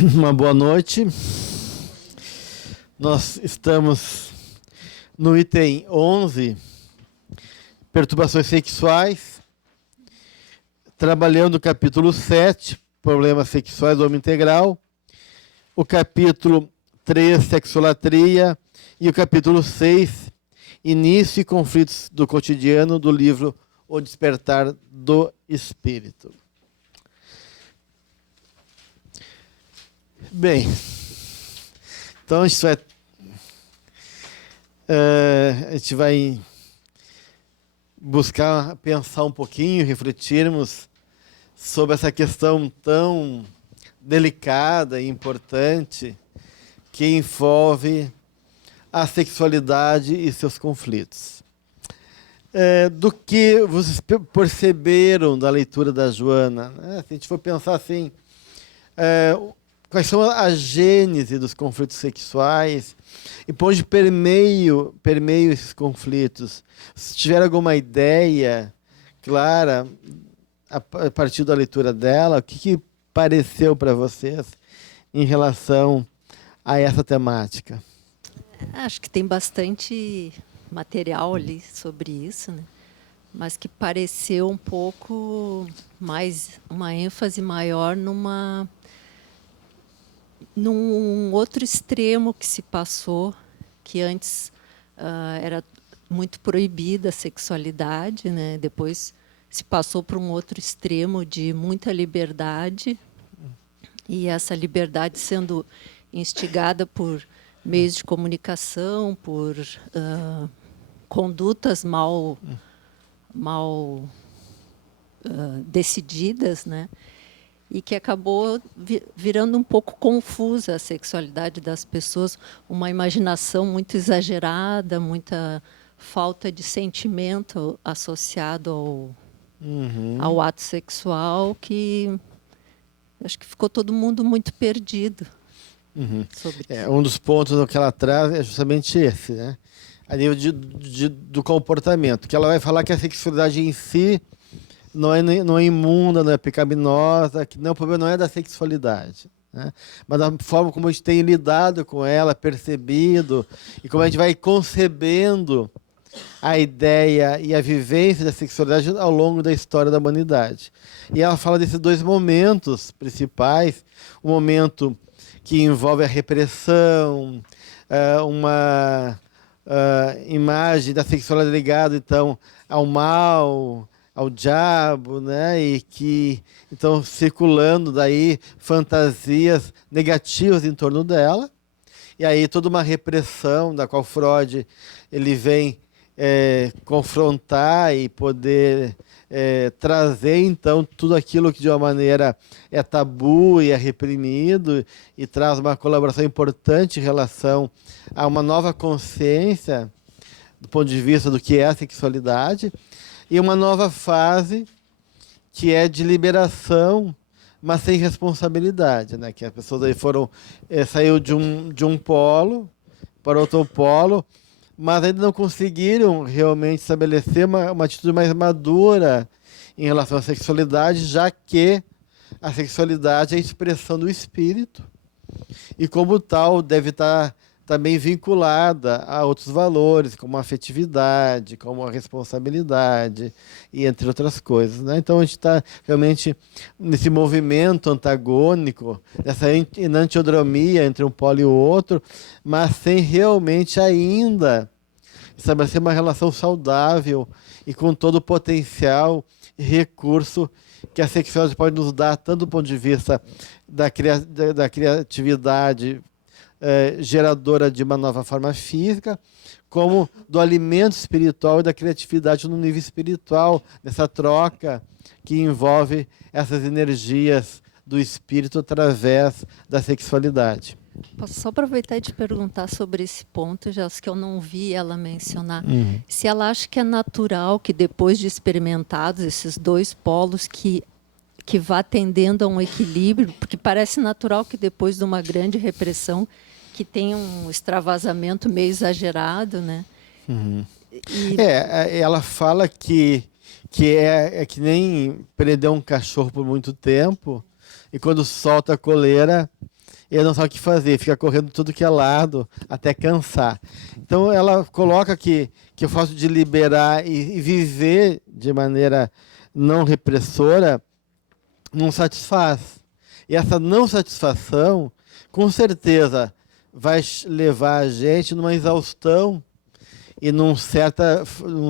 Uma boa noite. Nós estamos no item 11, perturbações sexuais, trabalhando o capítulo 7, problemas sexuais do homem integral, o capítulo 3, sexolatria, e o capítulo 6, início e conflitos do cotidiano, do livro O Despertar do Espírito. Bem, então a gente vai buscar pensar um pouquinho, refletirmos sobre essa questão tão delicada e importante que envolve a sexualidade e seus conflitos. Do que vocês perceberam da leitura da Joana, né? Se a gente for pensar assim, quais são a gênese dos conflitos sexuais e por onde permeio esses conflitos. Se tiver alguma ideia clara a partir da leitura dela, o que pareceu para vocês em relação a essa temática? Acho que tem bastante material ali sobre isso, né? Mas que pareceu um pouco mais, uma ênfase maior num outro extremo que se passou, que antes era muito proibida a sexualidade, né? Depois se passou para um outro extremo de muita liberdade, e essa liberdade sendo instigada por meios de comunicação, por condutas mal decididas, né? E que acabou virando um pouco confusa a sexualidade das pessoas, uma imaginação muito exagerada, muita falta de sentimento associado ao ato sexual, que acho que ficou todo mundo muito perdido. Sobre isso. Um dos pontos que ela traz é justamente esse, né? A nível do comportamento, que ela vai falar que a sexualidade em si não é imunda, não é pecaminosa, que o problema não é da sexualidade, né? Mas da forma como a gente tem lidado com ela, percebido, e como a gente vai concebendo a ideia e a vivência da sexualidade ao longo da história da humanidade. E ela fala desses dois momentos principais, o momento que envolve a repressão, uma imagem da sexualidade ligada, então, ao mal, ao diabo, né? E que, então, circulando daí fantasias negativas em torno dela. E aí toda uma repressão da qual Freud ele vem confrontar e poder trazer, então, tudo aquilo que de uma maneira é tabu e é reprimido, e traz uma colaboração importante em relação a uma nova consciência do ponto de vista do que é a sexualidade, e uma nova fase que é de liberação, mas sem responsabilidade, né? Que as pessoas aí saiu de um polo para outro polo, mas ainda não conseguiram realmente estabelecer uma atitude mais madura em relação à sexualidade, já que a sexualidade é a expressão do espírito e, como tal, deve estar também vinculada a outros valores, como a afetividade, como a responsabilidade, e entre outras coisas, né? Então a gente está realmente nesse movimento antagônico, nessa enantiodromia entre um polo e o outro, mas sem realmente ainda estabelecer uma relação saudável e com todo o potencial e recurso que a sexualidade pode nos dar, tanto do ponto de vista da criatividade geradora de uma nova forma física, como do alimento espiritual e da criatividade no nível espiritual, nessa troca que envolve essas energias do espírito através da sexualidade. Posso só aproveitar e te perguntar sobre esse ponto, já que eu não vi ela mencionar. Se ela acha que é natural que, depois de experimentados esses dois polos, que vá tendendo a um equilíbrio, porque parece natural que, depois de uma grande repressão, que tem um extravasamento meio exagerado, né? Ela fala que é que nem prender um cachorro por muito tempo, e quando solta a coleira, ele não sabe o que fazer, fica correndo tudo que é lado até cansar. Então ela coloca que o fato de liberar e viver de maneira não repressora não satisfaz. E essa não satisfação, com certeza, vai levar a gente numa exaustão e num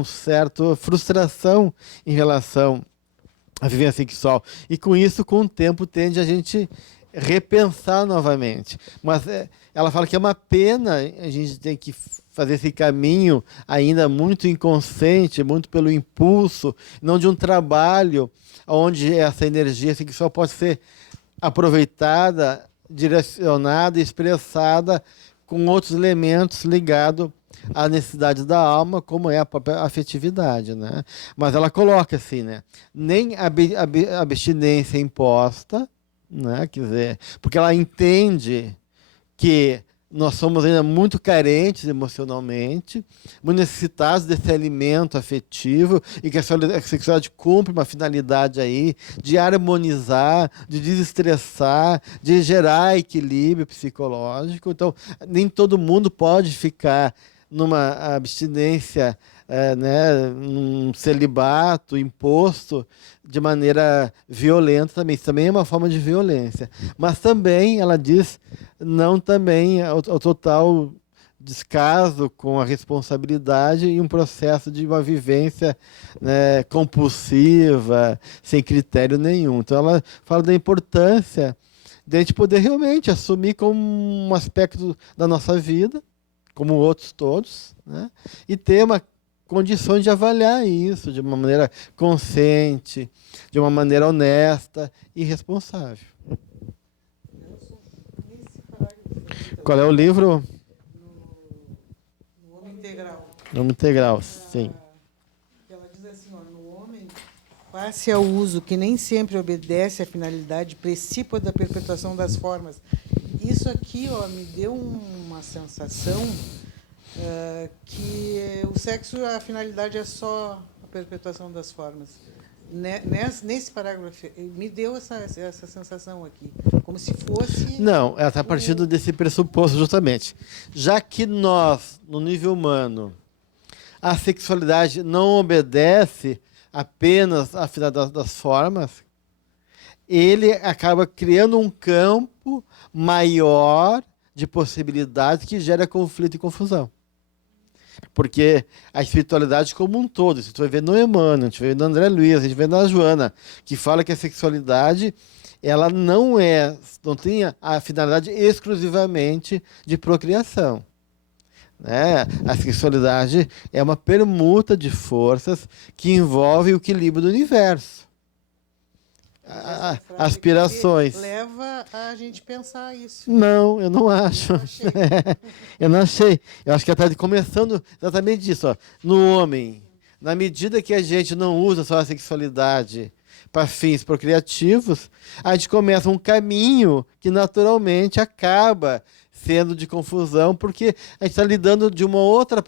certo frustração em relação à vivência sexual. E com isso, com o tempo, tende a gente repensar novamente. Mas ela fala que é uma pena a gente ter que fazer esse caminho ainda muito inconsciente, muito pelo impulso, não de um trabalho onde essa energia sexual pode ser aproveitada, direcionada, expressada com outros elementos ligados às necessidades da alma, como é a própria afetividade, né? Mas ela coloca assim, né? Nem a abstinência imposta, né? Quer dizer, porque ela entende que nós somos ainda muito carentes emocionalmente, muito necessitados desse alimento afetivo e que a sexualidade cumpre uma finalidade aí de harmonizar, de desestressar, de gerar equilíbrio psicológico. Então, nem todo mundo pode ficar numa abstinência, né, num celibato imposto de maneira violenta também. Isso também é uma forma de violência. Mas também, ela diz, não também ao total descaso com a responsabilidade e um processo de uma vivência, né, compulsiva, sem critério nenhum. Então ela fala da importância de a gente poder realmente assumir como um aspecto da nossa vida, como outros todos, né, e ter uma condições de avaliar isso de uma maneira consciente, de uma maneira honesta e responsável. Qual é o livro? No Homem Integral. Homem Integral, sim. Ela diz assim, ó, no homem, passe ao uso que nem sempre obedece à finalidade precípua da perpetuação das formas. Isso aqui, ó, me deu uma sensação que o sexo, a finalidade é só a perpetuação das formas. Nesse parágrafo, me deu essa sensação aqui, como se fosse... Não, ela está partindo desse pressuposto, justamente. Já que nós, no nível humano, a sexualidade não obedece apenas à finalidade das formas, ele acaba criando um campo maior de possibilidades que gera conflito e confusão. Porque a espiritualidade como um todo, isso a gente vai ver no Emmanuel, a gente vai ver no André Luiz, a gente vai ver na Joana, que fala que a sexualidade ela não tem a finalidade exclusivamente de procriação, né? A sexualidade é uma permuta de forças que envolve o equilíbrio do universo. Aspirações. Leva a gente pensar isso. Não, eu não acho. Eu achei. Eu não achei. Eu acho que está começando exatamente disso. Ó. No homem, na medida que a gente não usa só a sexualidade para fins procriativos, a gente começa um caminho que naturalmente acaba sendo de confusão, porque a gente está lidando de uma outras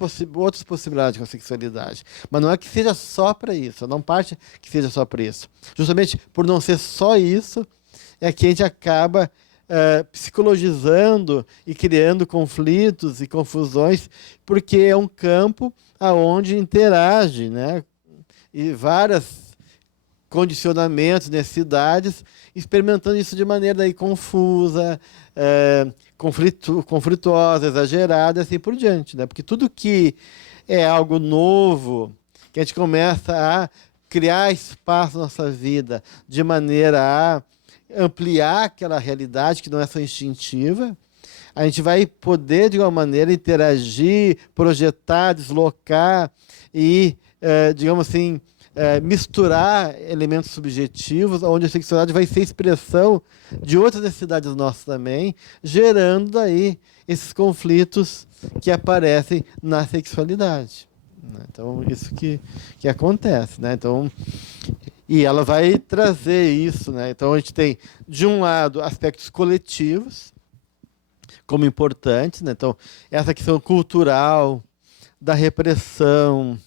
possibilidades com a sexualidade. Mas não é que seja só para isso, não parte que seja só para isso. Justamente por não ser só isso, é que a gente acaba psicologizando e criando conflitos e confusões, porque é um campo aonde interage, né, e vários condicionamentos, necessidades, experimentando isso de maneira aí confusa, conflituosa, exagerada, e assim por diante, né? Porque tudo que é algo novo, que a gente começa a criar espaço na nossa vida de maneira a ampliar aquela realidade que não é só instintiva, a gente vai poder, de alguma maneira, interagir, projetar, deslocar e, digamos assim, misturar elementos subjetivos, onde a sexualidade vai ser expressão de outras necessidades nossas também, gerando daí esses conflitos que aparecem na sexualidade. Então, isso que acontece, né? Então, e ela vai trazer isso, né? Então, a gente tem, de um lado, aspectos coletivos, como importantes, né? Então, essa questão cultural, da repressão,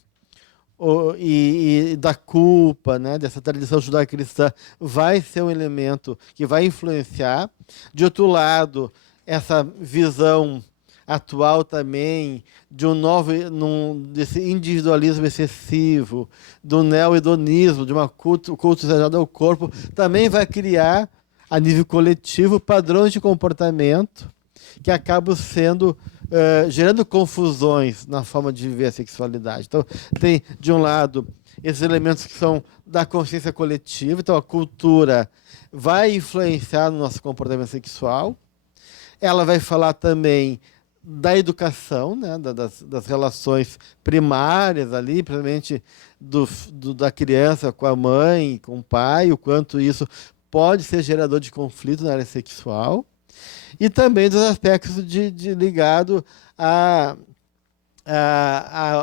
e da culpa, né, dessa tradição judaico-cristã, vai ser um elemento que vai influenciar. De outro lado, essa visão atual também de desse individualismo excessivo, do neo-hedonismo, de culto exagerado ao corpo, também vai criar, a nível coletivo, padrões de comportamento que acabam gerando confusões na forma de viver a sexualidade. Então, tem, de um lado, esses elementos que são da consciência coletiva. Então, a cultura vai influenciar no nosso comportamento sexual. Ela vai falar também da educação, né, das relações primárias ali, principalmente da criança com a mãe, com o pai, o quanto isso pode ser gerador de conflito na área sexual. E também dos aspectos ligado a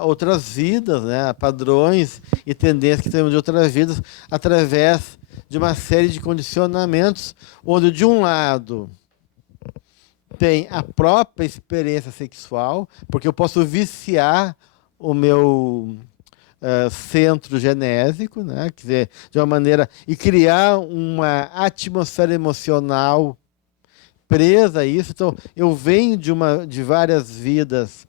outras vidas, né, a padrões e tendências que temos de outras vidas, através de uma série de condicionamentos, onde, de um lado, tem a própria experiência sexual, porque eu posso viciar o meu centro genésico, né, quer dizer, de uma maneira, e criar uma atmosfera emocional presa a isso. Então, eu venho de várias vidas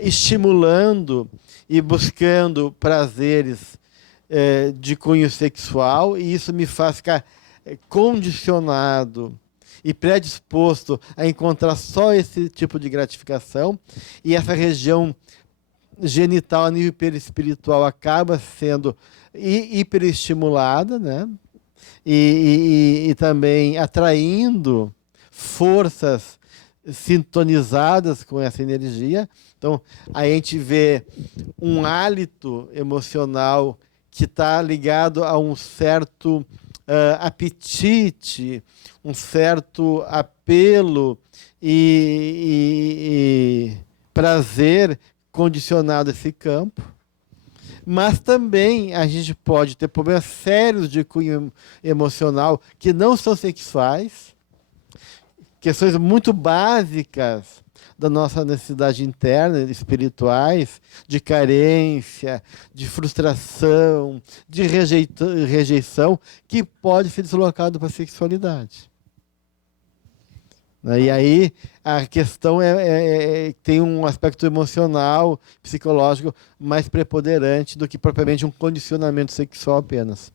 estimulando e buscando prazeres de cunho sexual, e isso me faz ficar condicionado e predisposto a encontrar só esse tipo de gratificação, e essa região genital a nível perispiritual acaba sendo hiperestimulada, né? E também atraindo forças sintonizadas com essa energia. Então, a gente vê um hálito emocional que está ligado a um certo apetite, um certo apelo e prazer condicionado a esse campo. Mas também a gente pode ter problemas sérios de cunho emocional que não são sexuais, questões muito básicas da nossa necessidade interna, espirituais, de carência, de frustração, de rejeição, que pode ser deslocado para a sexualidade. E aí a questão tem um aspecto emocional, psicológico mais preponderante do que propriamente um condicionamento sexual apenas.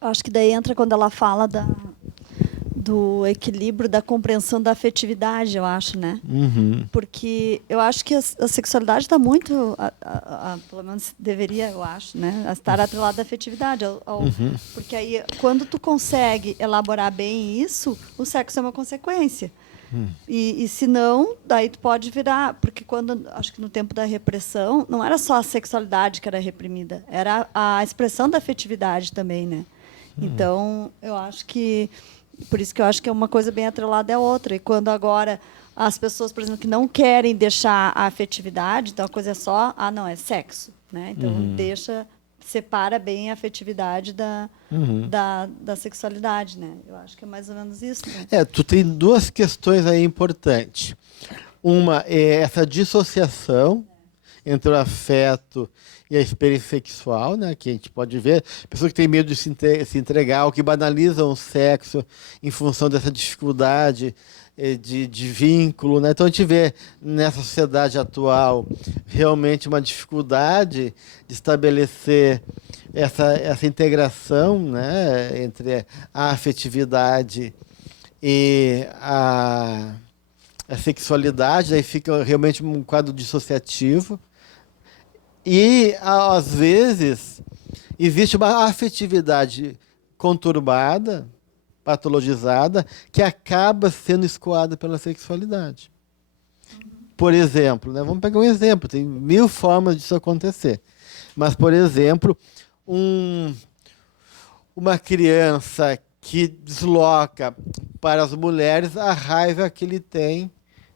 Acho que daí entra quando ela fala do equilíbrio, da compreensão da afetividade, eu acho, né? Uhum. Porque eu acho que a sexualidade está muito, pelo menos deveria, eu acho, né, estar atrelada à afetividade. Porque aí, quando tu consegue elaborar bem isso, o sexo é uma consequência. E se não, daí tu pode virar... Porque acho que no tempo da repressão, não era só a sexualidade que era reprimida, era a expressão da afetividade também, né? Então, eu acho que... Por isso que eu acho que é uma coisa bem atrelada à outra. E quando agora as pessoas, por exemplo, que não querem deixar a afetividade, então a coisa é só, não, é sexo, né? Então separa bem a afetividade da sexualidade, né? Eu acho que é mais ou menos isso, né? Tu tem duas questões aí importantes. Uma é essa dissociação entre o afeto e a experiência sexual, né, que a gente pode ver, pessoas que têm medo de se entregar, ou que banalizam o sexo em função dessa dificuldade de vínculo, né? Então a gente vê nessa sociedade atual realmente uma dificuldade de estabelecer essa integração, né, entre a afetividade e a sexualidade. Aí fica realmente um quadro dissociativo. E, às vezes, existe uma afetividade conturbada, patologizada, que acaba sendo escoada pela sexualidade. Por exemplo, né, vamos pegar um exemplo, tem 1000 formas disso acontecer. Mas, por exemplo, uma criança que desloca para as mulheres a raiva que ele tem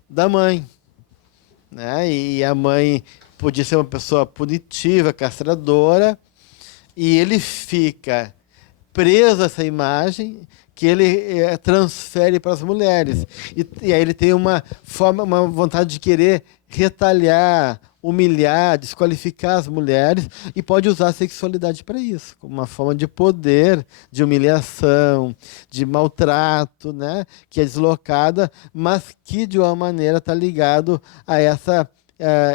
da mãe, né? E a mãe podia ser uma pessoa punitiva, castradora, e ele fica preso a essa imagem que ele transfere para as mulheres. E aí ele tem uma vontade de querer retalhar, humilhar, desqualificar as mulheres e pode usar a sexualidade para isso, como uma forma de poder, de humilhação, de maltrato, né? Que é deslocada, mas que de uma maneira está ligado a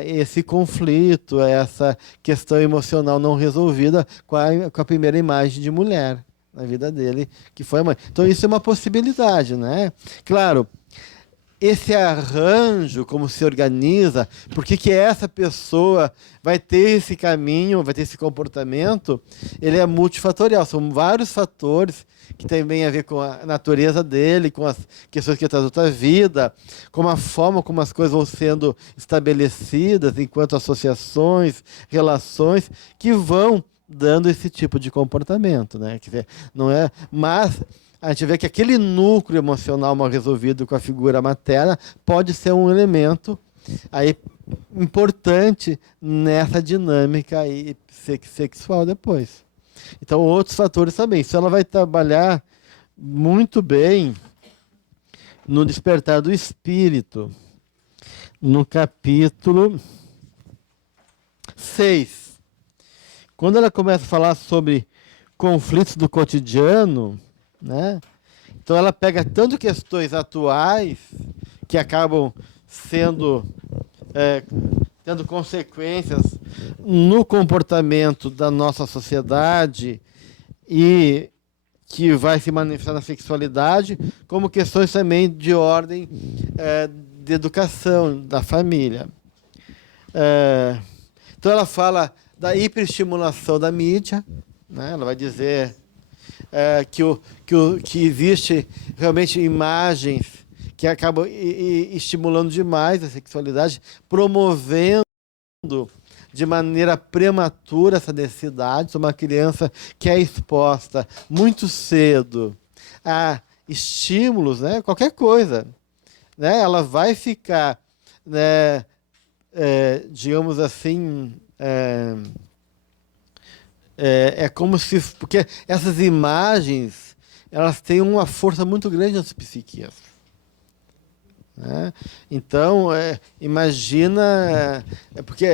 esse conflito, a essa questão emocional não resolvida com a primeira imagem de mulher na vida dele, que foi a mãe. Então isso é uma possibilidade, né? Claro, esse arranjo, como se organiza, por que essa pessoa vai ter esse caminho, vai ter esse comportamento, ele é multifatorial. São vários fatores que também a ver com a natureza dele, com as questões que ele traz da outra vida, com a forma como as coisas vão sendo estabelecidas enquanto associações, relações, que vão dando esse tipo de comportamento, né? Quer dizer, não é, mas a gente vê que aquele núcleo emocional mal resolvido com a figura materna pode ser um elemento aí importante nessa dinâmica aí sexual depois. Então, outros fatores também. Isso ela vai trabalhar muito bem no Despertar do Espírito, no capítulo 6. Quando ela começa a falar sobre conflitos do cotidiano, né? Então ela pega tanto questões atuais que acabam sendo tendo consequências no comportamento da nossa sociedade e que vai se manifestar na sexualidade, como questões também de ordem de educação da família. Então ela fala da hiperestimulação da mídia, né? Ela vai dizer que existe realmente imagens que acabam estimulando demais a sexualidade, promovendo de maneira prematura essa necessidade. Uma criança que é exposta muito cedo a estímulos, né, qualquer coisa, né, ela vai ficar, né, digamos assim, é como se... Porque essas imagens, elas têm uma força muito grande nas psiquias. Né? Então, imagina... porque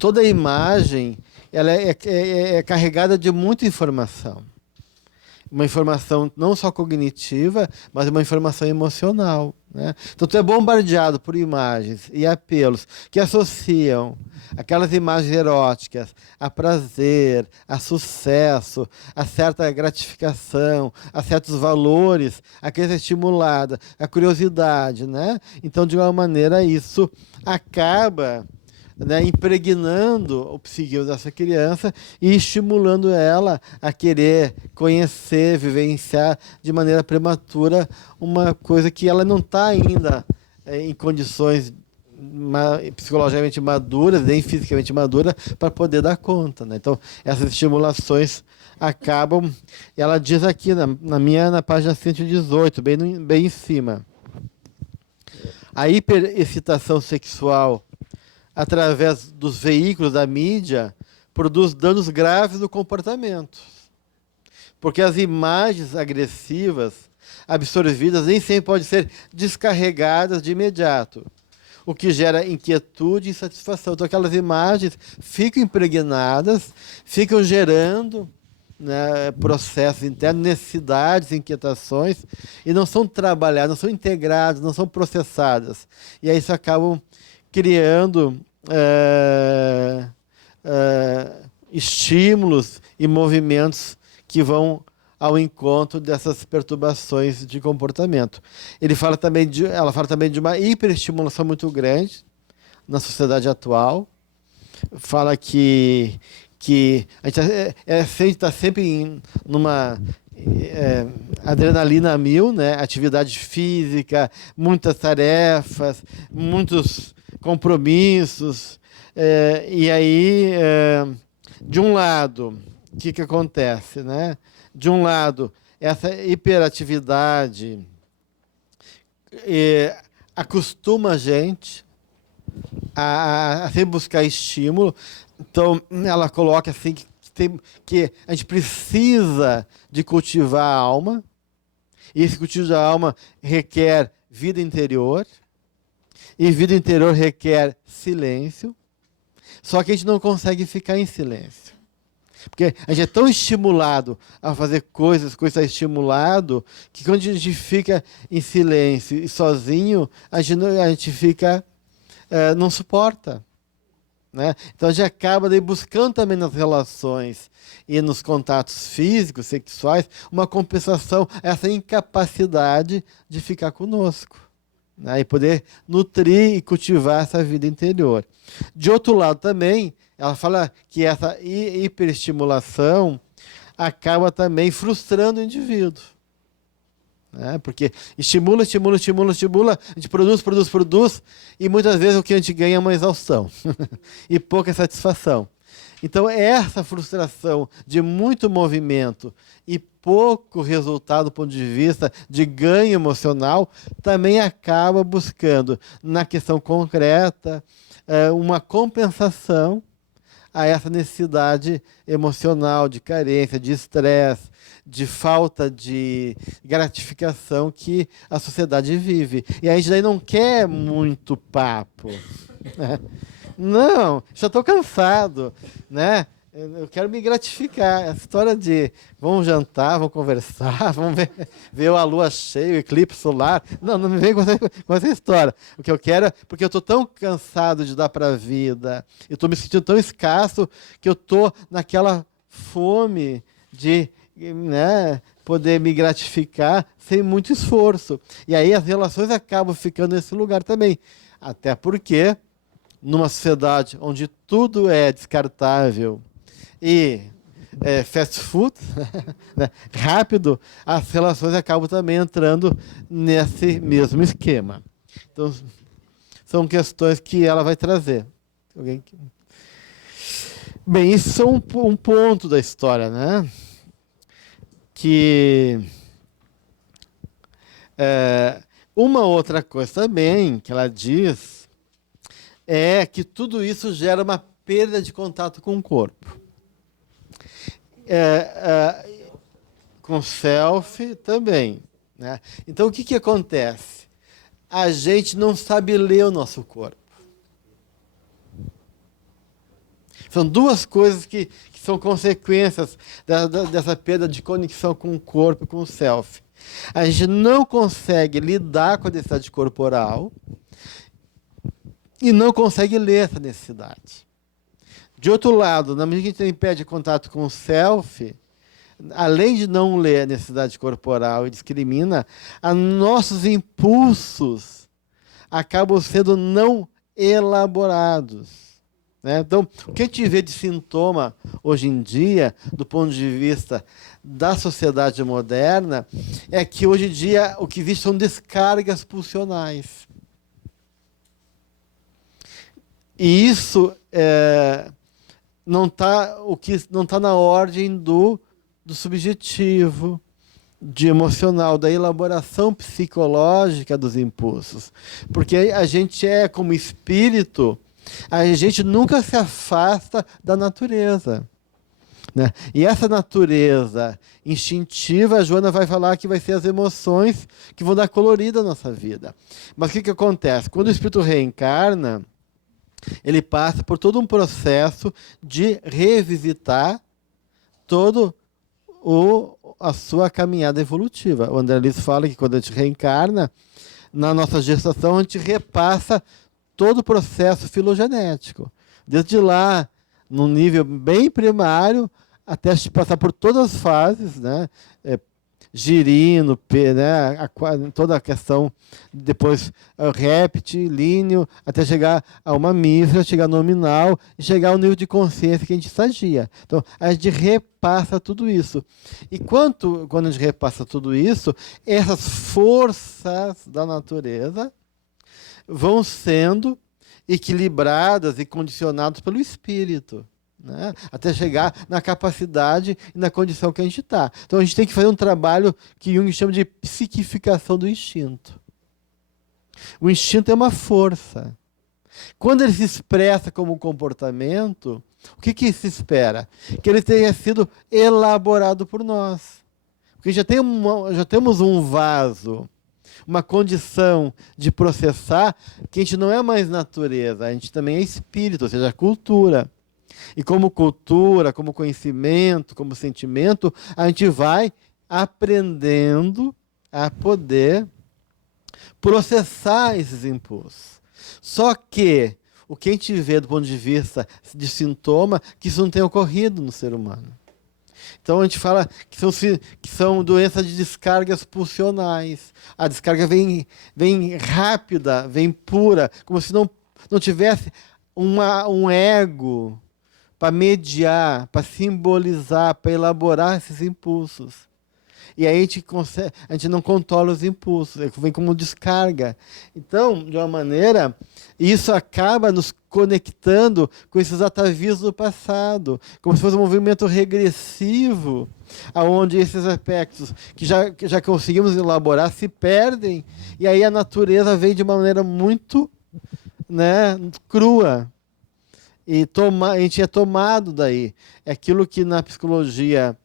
toda imagem ela é carregada de muita informação. Uma informação não só cognitiva, mas uma informação emocional. Né? Então, tu é bombardeado por imagens e apelos que associam aquelas imagens eróticas a prazer, a sucesso, a certa gratificação, a certos valores, a crença estimulada, a curiosidade. Né? Então, de uma maneira, isso acaba, né, impregnando o psiquismo dessa criança e estimulando ela a querer conhecer, vivenciar de maneira prematura uma coisa que ela não está ainda em condições psicologicamente maduras, nem fisicamente maduras, para poder dar conta. Né? Então, essas estimulações acabam... Ela diz aqui, na página 118, bem em cima, a hiperexcitação sexual através dos veículos da mídia, produz danos graves no comportamento. Porque as imagens agressivas absorvidas nem sempre podem ser descarregadas de imediato, o que gera inquietude e insatisfação. Então aquelas imagens ficam impregnadas, ficam gerando, né, processos internos, necessidades, inquietações, e não são trabalhadas, não são integradas, não são processadas. E aí isso acabam criando estímulos e movimentos que vão ao encontro dessas perturbações de comportamento. Ela fala também de uma hiperestimulação muito grande na sociedade atual. Fala que a gente está sempre numa adrenalina a mil, né? Atividade física, muitas tarefas, muitos compromissos, e aí, de um lado, o que acontece? Né? De um lado, essa hiperatividade acostuma a gente a sempre buscar estímulo. Então, ela coloca assim que a gente precisa de cultivar a alma, e esse cultivo da alma requer vida interior, e vida interior requer silêncio, Só que a gente não consegue ficar em silêncio. Porque a gente é tão estimulado a fazer coisas, está estimulado, que quando a gente fica em silêncio e sozinho, a gente fica, não suporta. Né? Então a gente acaba daí buscando também nas relações e nos contatos físicos, sexuais, uma compensação, essa incapacidade de ficar conosco. Né? E poder nutrir e cultivar essa vida interior. De outro lado também, ela fala que essa hiperestimulação acaba também frustrando o indivíduo. Né? Porque estimula, a gente produz, e muitas vezes o que a gente ganha é uma exaustão e pouca satisfação. Então, essa frustração de muito movimento e pouco resultado do ponto de vista de ganho emocional também acaba buscando, na questão concreta, uma compensação a essa necessidade emocional, de carência, de estresse, de falta de gratificação que a sociedade vive. E a gente daí não quer muito papo. Né? Não, já estou cansado, né? Eu quero me gratificar. Essa história de vamos jantar, vamos conversar, vamos ver a lua cheia, o eclipse solar. Não me vem com essa história. O que eu quero é, porque eu estou tão cansado de dar para a vida, eu estou me sentindo tão escasso que eu estou naquela fome de, né, poder me gratificar sem muito esforço. E aí as relações acabam ficando nesse lugar também. Até porque, numa sociedade onde tudo é descartável e fast food, né, rápido, as relações acabam também entrando nesse mesmo esquema. Então, são questões que ela vai trazer. Bem, isso é um ponto da história, né? Que uma outra coisa também que ela diz é que tudo isso gera uma perda de contato com o corpo. Com o self também. Né? Então, o que acontece? A gente não sabe ler o nosso corpo. São duas coisas que são consequências dessa perda de conexão com o corpo e com o self. A gente não consegue lidar com a necessidade corporal e não consegue ler essa necessidade. De outro lado, na medida que a gente impede contato com o self, além de não ler a necessidade corporal e discrimina, nossos impulsos acabam sendo não elaborados. Né? Então, o que a gente vê de sintoma hoje em dia, do ponto de vista da sociedade moderna, é que hoje em dia o que existe são descargas pulsionais. E isso não está na ordem do subjetivo, de emocional, da elaboração psicológica dos impulsos. Porque a gente como espírito, a gente nunca se afasta da natureza. Né? E essa natureza instintiva, a Joana vai falar que vai ser as emoções que vão dar colorida à nossa vida. Mas o que acontece? Quando o espírito reencarna, ele passa por todo um processo de revisitar todo a sua caminhada evolutiva. O André Luiz fala que quando a gente reencarna, na nossa gestação, a gente repassa todo o processo filogenético. Desde lá, num nível bem primário, até a gente passar por todas as fases, né? Girino, né? Toda a questão, depois reptilíneo, até chegar a uma mamífera, chegar no nominal e chegar ao nível de consciência que a gente estagia. Então, a gente repassa tudo isso. E quando a gente repassa tudo isso, essas forças da natureza vão sendo equilibradas e condicionadas pelo espírito. Né? Até chegar na capacidade e na condição que a gente está. Então a gente tem que fazer um trabalho que Jung chama de psiquificação do instinto. O instinto é uma força. Quando ele se expressa como comportamento, o que se espera? Que ele tenha sido elaborado por nós. Porque já temos um vaso uma condição de processar que a gente não é mais natureza, a gente também é espírito, ou seja, cultura. E como cultura, como conhecimento, como sentimento, a gente vai aprendendo a poder processar esses impulsos. Só que o que a gente vê do ponto de vista de sintoma, que isso não tem ocorrido no ser humano. Então a gente fala que são doenças de descargas pulsionais. A descarga vem rápida, vem pura, como se não tivesse um ego para mediar, para simbolizar, para elaborar esses impulsos. E aí a gente não controla os impulsos, vem como descarga. Então, de uma maneira, isso acaba nos conectando com esses atavios do passado, como se fosse um movimento regressivo, onde esses aspectos que já conseguimos elaborar se perdem, e aí a natureza vem de uma maneira muito, né, crua. E a gente é tomado daí. É aquilo que na psicologia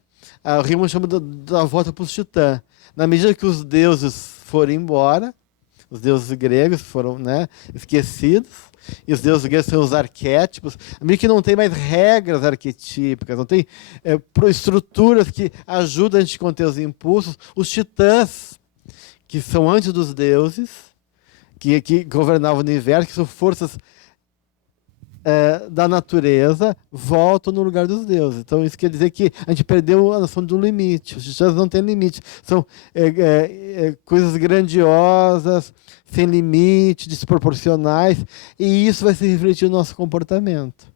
o Riemann chama da volta para os titãs. Na medida que os deuses foram embora, os deuses gregos foram, né, esquecidos, e os deuses gregos são os arquétipos, à medida que não tem mais regras arquetípicas, não tem estruturas que ajudam a gente a conter os impulsos, os titãs, que são antes dos deuses, que governavam o universo, que são forças da natureza, voltam no lugar dos deuses. Então isso quer dizer que a gente perdeu a noção do limite. Os titãs não têm limite. São coisas grandiosas, sem limite, desproporcionais, e isso vai se refletir no nosso comportamento.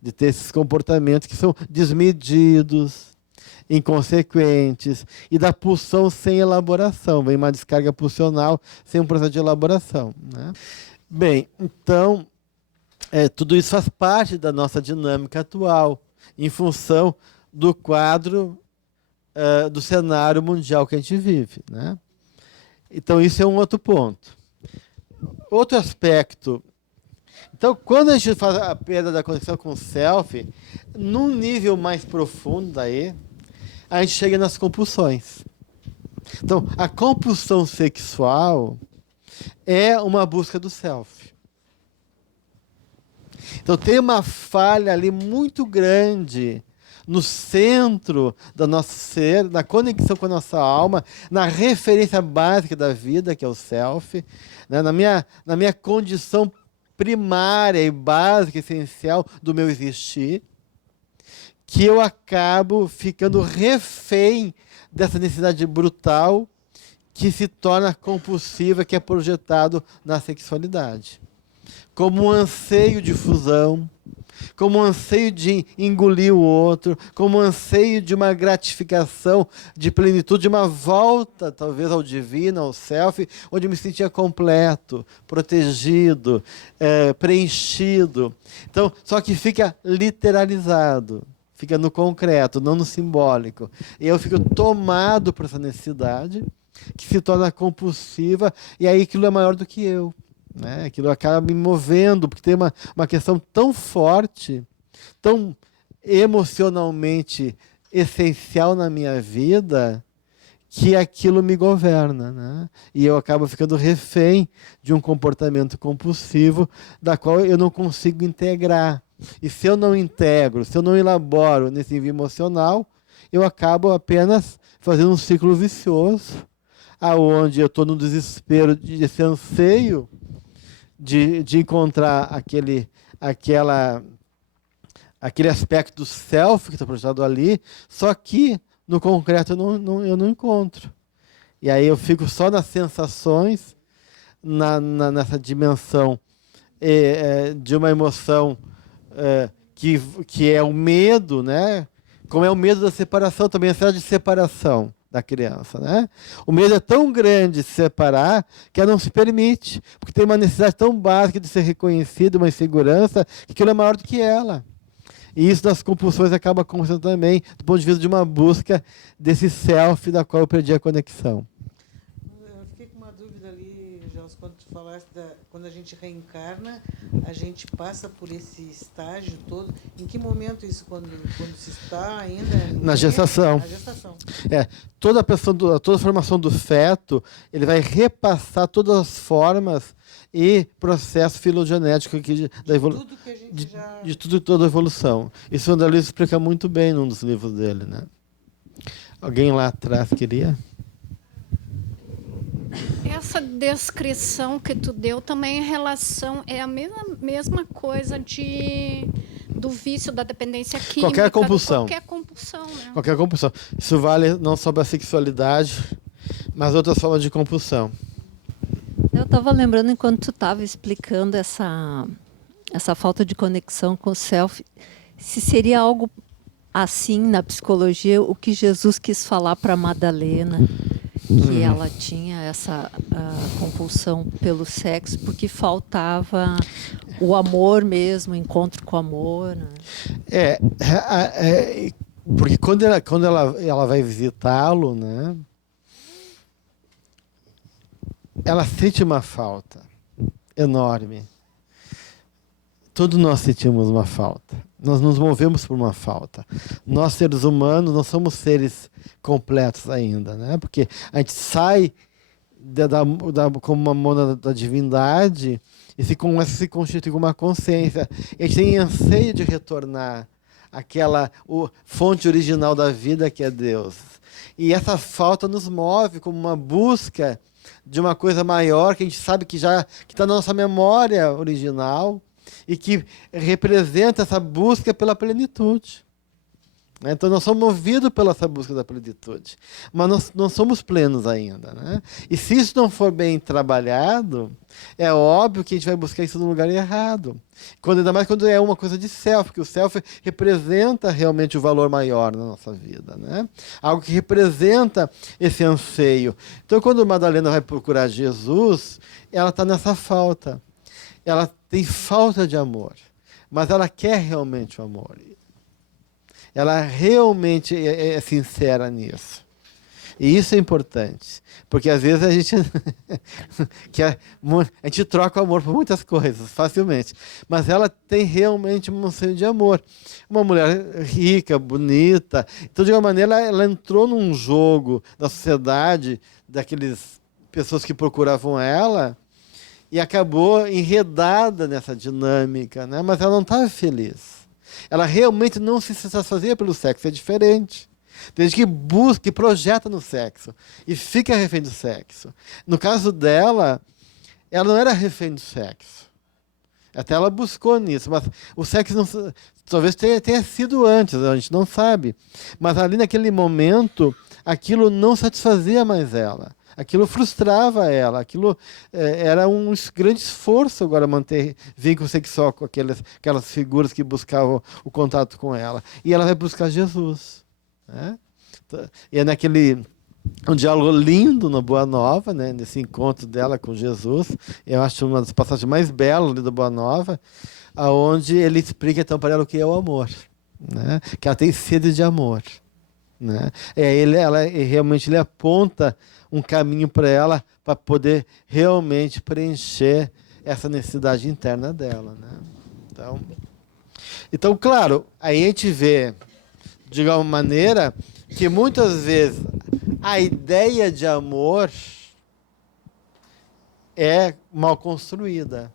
De ter esses comportamentos que são desmedidos, inconsequentes, e da pulsão sem elaboração. Vem uma descarga pulsional sem um processo de elaboração, né? Bem, então tudo isso faz parte da nossa dinâmica atual, em função do quadro, do cenário mundial que a gente vive, né? Então, isso é um outro ponto. Outro aspecto. Então, quando a gente faz a perda da conexão com o self, num nível mais profundo daí, a gente chega nas compulsões. Então, a compulsão sexual é uma busca do self. Então tem uma falha ali muito grande no centro do nosso ser, na conexão com a nossa alma, na referência básica da vida, que é o self, né? na minha condição primária e básica, essencial do meu existir, que eu acabo ficando refém dessa necessidade brutal que se torna compulsiva, que é projetado na sexualidade. Como um anseio de fusão, como um anseio de engolir o outro, como um anseio de uma gratificação, de plenitude, de uma volta, talvez, ao divino, ao self, onde eu me sentia completo, protegido, preenchido. Então, só que fica literalizado, fica no concreto, não no simbólico. E eu fico tomado por essa necessidade, que se torna compulsiva, e aí aquilo é maior do que eu. Né? Aquilo acaba me movendo, porque tem uma questão tão forte, tão emocionalmente essencial na minha vida, que aquilo me governa. Né? E eu acabo ficando refém de um comportamento compulsivo, da qual eu não consigo integrar. E se eu não integro, se eu não elaboro nesse nível emocional, eu acabo apenas fazendo um ciclo vicioso, aonde eu estou no desespero desse anseio de encontrar aquele aspecto do self que está projetado ali, só que no concreto eu não encontro. E aí eu fico só nas sensações, nessa dimensão de uma emoção que é o medo, né? Como é o medo da separação, também a ansiedade de separação da criança, né? O medo é tão grande de se separar que ela não se permite, porque tem uma necessidade tão básica de ser reconhecida, uma insegurança, que aquilo é maior do que ela. E isso das compulsões acaba acontecendo também do ponto de vista de uma busca desse self da qual eu perdi a conexão. Eu fiquei com uma dúvida ali, Gels, quando tu tu falaste quando a gente reencarna, a gente passa por esse estágio todo. Em que momento isso, quando se está ainda... Na gestação. Na gestação. Toda a formação do feto, ele vai repassar todas as formas e processo filogenético aqui Tudo que a gente já... de tudo, toda a evolução. Isso o André Luiz explica muito bem num dos livros dele, né? Alguém lá atrás queria? Essa descrição que tu deu também em relação é a mesma coisa do vício da dependência química. Qualquer compulsão. Qualquer compulsão, né? Qualquer compulsão. Isso vale não só para a sexualidade, mas outras formas de compulsão. Eu estava lembrando, enquanto tu estava explicando essa falta de conexão com o self, se seria algo assim na psicologia, o que Jesus quis falar para Madalena, que ela tinha essa compulsão pelo sexo, porque faltava o amor mesmo, o encontro com o amor. Né? Porque quando ela vai visitá-lo, né? Ela sente uma falta enorme. Todos nós sentimos uma falta. Nós nos movemos por uma falta. Nós, seres humanos, não somos seres completos ainda, né? Porque a gente sai como uma mônada da divindade e começa a se constituir com uma consciência. A gente tem anseio de retornar àquela fonte original da vida, que é Deus. E essa falta nos move como uma busca de uma coisa maior, que a gente sabe que está na nossa memória original e que representa essa busca pela plenitude. Então nós somos movidos pela essa busca da plenitude, mas nós não somos plenos ainda, né? E se isso não for bem trabalhado, é óbvio que a gente vai buscar isso no lugar errado. Ainda mais quando é uma coisa de self, porque o self representa realmente o valor maior na nossa vida, né? Algo que representa esse anseio. Então quando Madalena vai procurar Jesus, ela está nessa falta. Ela tem falta de amor, mas ela quer realmente o amor. Ela realmente é sincera nisso. E isso é importante, porque às vezes a gente troca o amor por muitas coisas, facilmente. Mas ela tem realmente um anseio de amor. Uma mulher rica, bonita. Então, de alguma maneira, ela entrou num jogo da sociedade, daquelas pessoas que procuravam ela, e acabou enredada nessa dinâmica, né? Mas ela não estava feliz. Ela realmente não se satisfazia pelo sexo, é diferente. Tem gente que busca, que projeta no sexo e fica refém do sexo. No caso dela, ela não era refém do sexo. Até ela buscou nisso, mas o sexo não, talvez tenha sido antes, a gente não sabe. Mas ali naquele momento, aquilo não satisfazia mais ela. Aquilo frustrava ela, aquilo era um grande esforço agora manter vínculo sexual com aquelas figuras que buscavam o contato com ela. E ela vai buscar Jesus. Né? E é um diálogo lindo na Boa Nova, né? Nesse encontro dela com Jesus. Eu acho uma das passagens mais belas da Boa Nova, onde ele explica então para ela o que é o amor. Né? Que ela tem sede de amor. Né? E aí realmente ele aponta um caminho para ela, para poder realmente preencher essa necessidade interna dela. Né? Então, claro, aí a gente vê, de alguma maneira, que muitas vezes a ideia de amor é mal construída.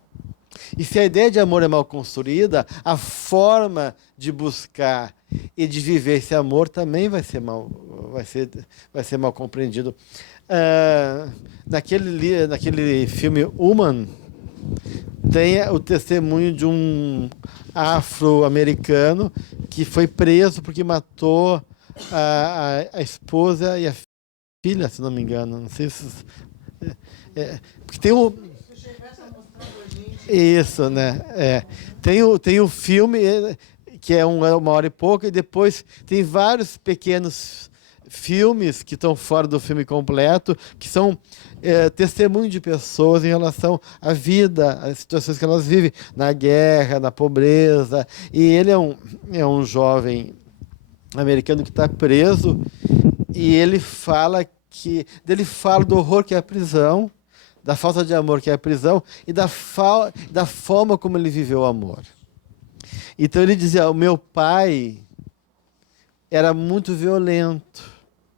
E se a ideia de amor é mal construída, a forma de buscar e de viver esse amor também vai ser mal compreendido. Naquele filme Human, tem o testemunho de um afro-americano que foi preso porque matou a esposa e a filha, se não me engano. Não sei se... porque tem o... Isso, né? Tem o filme, que é 1 hora e pouco, e depois tem vários pequenos filmes que estão fora do filme completo, que são testemunho de pessoas em relação à vida, às situações que elas vivem, na guerra, na pobreza. E ele é um jovem americano que está preso, e ele fala do horror que é a prisão, da falta de amor que é a prisão e da forma como ele viveu o amor. Então ele dizia, o meu pai era muito violento,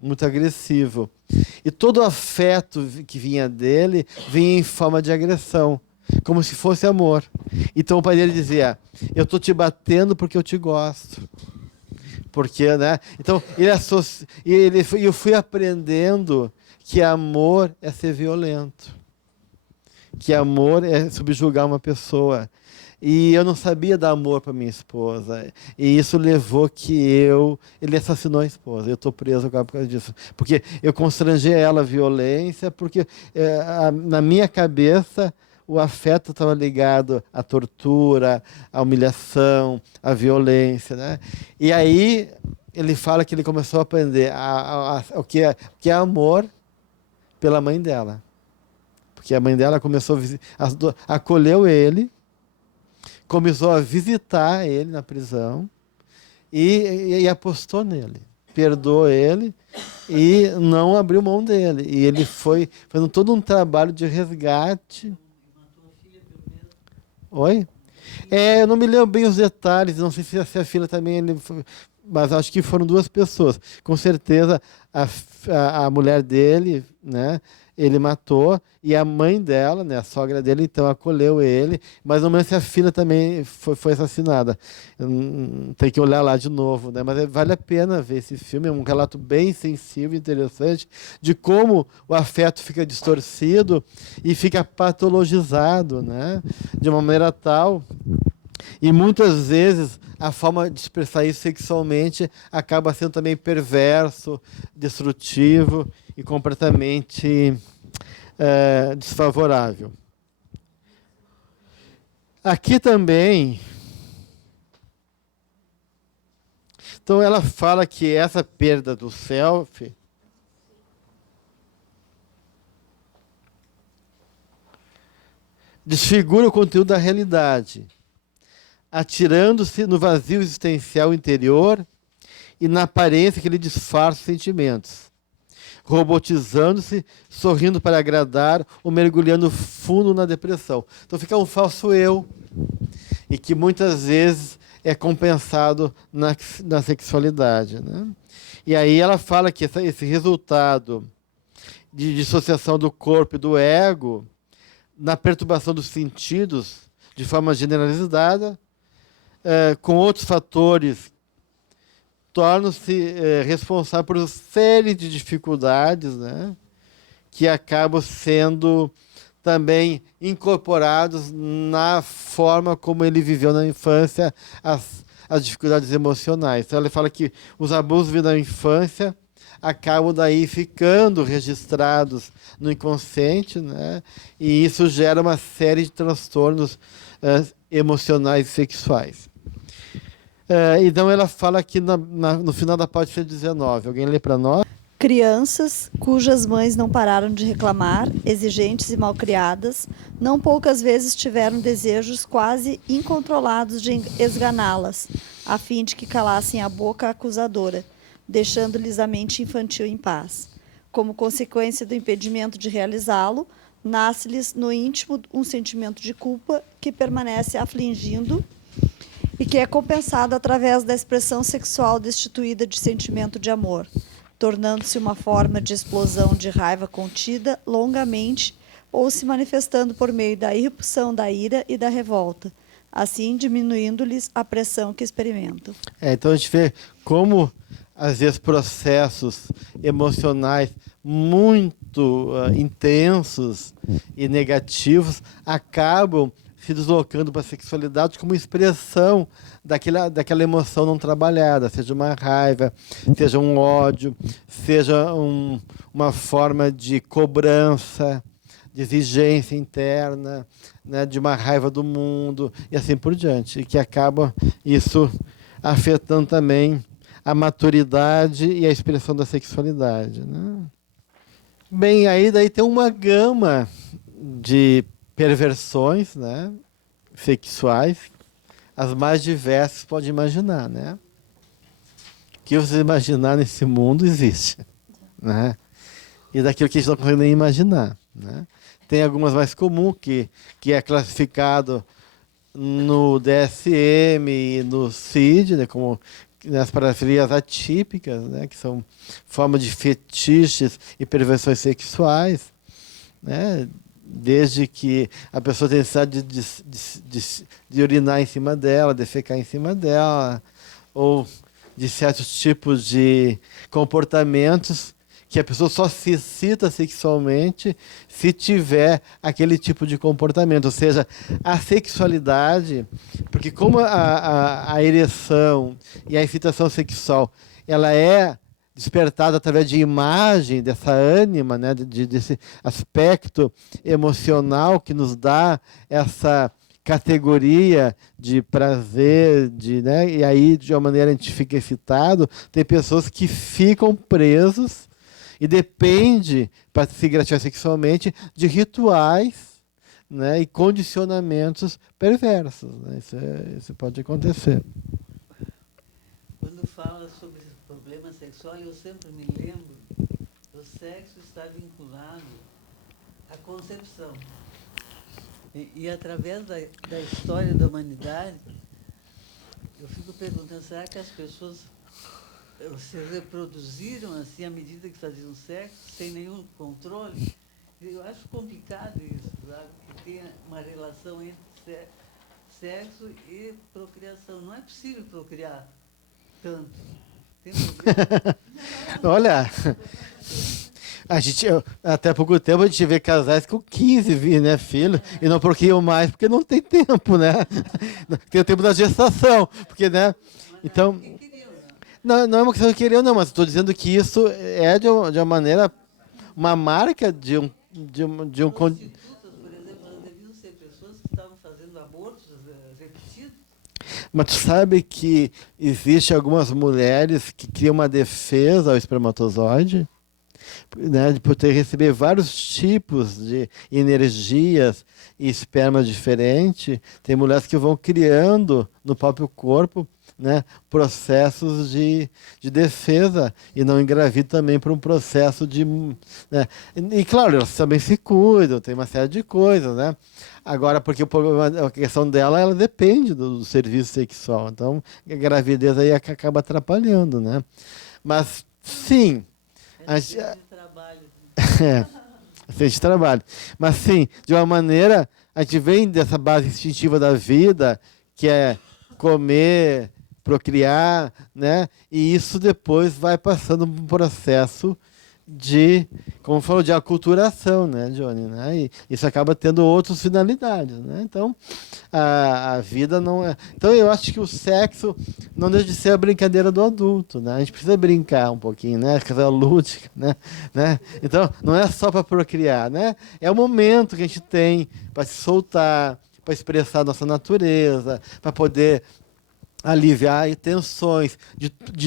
muito agressivo. E todo o afeto que vinha dele vinha em forma de agressão, como se fosse amor. Então o pai dele dizia, eu estou te batendo porque eu te gosto. Porque, né? Então eu fui aprendendo que amor é ser violento, que amor é subjugar uma pessoa. E eu não sabia dar amor para minha esposa. E isso levou que ele assassinou a esposa. Eu estou preso por causa disso. Porque eu constrangi ela à violência, porque na minha cabeça o afeto estava ligado à tortura, à humilhação, à violência, né? E aí ele fala que ele começou a aprender o que é amor pela mãe dela. Porque a mãe dela começou acolheu ele, começou a visitar ele na prisão e apostou nele. Perdoou ele e não abriu mão dele. E ele foi fazendo todo um trabalho de resgate. Oi? Eu não me lembro bem os detalhes, não sei se a filha também, mas acho que foram 2 pessoas. Com certeza a mulher dele, né, ele matou, e a mãe dela, né, a sogra dele, então acolheu ele, mas não lembro se a filha também foi assassinada. Tem que olhar lá de novo, né? Mas vale a pena ver esse filme, é um relato bem sensível e interessante de como o afeto fica distorcido e fica patologizado, né, de uma maneira tal. E muitas vezes a forma de expressar isso sexualmente acaba sendo também perverso, destrutivo e completamente desfavorável. Aqui também, então ela fala que essa perda do self desfigura o conteúdo da realidade, atirando-se no vazio existencial interior e na aparência que ele disfarça os sentimentos, robotizando-se, sorrindo para agradar ou mergulhando fundo na depressão. Então fica um falso eu, e que muitas vezes é compensado na sexualidade, né? E aí ela fala que esse resultado de dissociação do corpo e do ego, na perturbação dos sentidos, de forma generalizada, com outros fatores, tornam-se responsáveis por uma série de dificuldades, né, que acabam sendo também incorporados na forma como ele viveu na infância, as dificuldades emocionais. Então, ele fala que os abusos na infância acabam daí ficando registrados no inconsciente, né, e isso gera uma série de transtornos emocionais e sexuais. Então ela fala aqui no final da página 19. Alguém lê para nós? Crianças cujas mães não pararam de reclamar, exigentes e malcriadas, não poucas vezes tiveram desejos quase incontrolados de esganá-las, a fim de que calassem a boca acusadora, deixando-lhes a mente infantil em paz. Como consequência do impedimento de realizá-lo, nasce-lhes no íntimo um sentimento de culpa que permanece afligindo e que é compensado através da expressão sexual destituída de sentimento de amor, tornando-se uma forma de explosão de raiva contida longamente ou se manifestando por meio da irrupção da ira e da revolta, assim diminuindo-lhes a pressão que experimentam. Então a gente vê como, às vezes, processos emocionais muito intensos e negativos acabam se deslocando para a sexualidade como expressão daquela emoção não trabalhada, seja uma raiva, seja um ódio, seja uma forma de cobrança, de exigência interna, né, de uma raiva do mundo e assim por diante, e que acaba isso afetando também a maturidade e a expressão da sexualidade, né? Bem, aí daí tem uma gama de perversões, né, sexuais, as mais diversas pode imaginar, né? O que você imaginar nesse mundo existe, né? e daquilo que a gente não consegue nem imaginar, né? Tem algumas mais comuns, que é classificado no DSM e no CID, né, como nas parafilias atípicas, né, que são formas de fetiches e perversões sexuais, né, desde que a pessoa tem necessidade de urinar em cima dela, defecar em cima dela, ou de certos tipos de comportamentos que a pessoa só se excita sexualmente se tiver aquele tipo de comportamento. Ou seja, a sexualidade, porque como a ereção e a excitação sexual, ela é despertada através de imagem dessa ânima, né, desse aspecto emocional que nos dá essa categoria de prazer, né, e aí de uma maneira a gente fica excitado. Tem pessoas que ficam presos e depende, para se gratificar sexualmente, de rituais, né, e condicionamentos perversos, né? Isso pode acontecer. Quando fala sobre esse problema sexual, eu sempre me lembro que o sexo está vinculado à concepção. E através da história da humanidade, eu fico perguntando, será que as pessoas se reproduziram assim à medida que faziam sexo, sem nenhum controle? Eu acho complicado isso, sabe? Que tenha uma relação entre sexo e procriação. Não é possível procriar tanto. Tem problema? Olha, até pouco tempo a gente vê casais com 15, né, filhos, e não procriam mais, porque não tem tempo, né? Tem o tempo da gestação, porque, né? Então, não é uma questão de querer ou não, mas estou dizendo que isso é de uma maneira, uma marca de um Prostitutas, por exemplo, elas deviam ser pessoas que estavam fazendo abortos repetidos. Mas tu sabe que existe algumas mulheres que criam uma defesa ao espermatozoide, né, de poder receber vários tipos de energias e espermas diferentes. Tem mulheres que vão criando no próprio corpo, né, processos de defesa e não engravidam também por um processo de... Né, e claro, elas também se cuidam, tem uma série de coisas, né? Agora, porque o problema, a questão dela, ela depende do serviço sexual, então a gravidez aí acaba atrapalhando, né? Mas, sim... de trabalho. Mas sim, de uma maneira, a gente vem dessa base instintiva da vida, que é comer, procriar, né? E isso depois vai passando por um processo de, como falou, de aculturação, né, Johnny? Né? E isso acaba tendo outras finalidades, né? Então, a vida não é... Então, eu acho que o sexo não deixa de ser a brincadeira do adulto, né? A gente precisa brincar um pouquinho, né? Coisa lúdica, né? Então, não é só para procriar, né? É o momento que a gente tem para se soltar, para expressar a nossa natureza, para poder aliviar tensões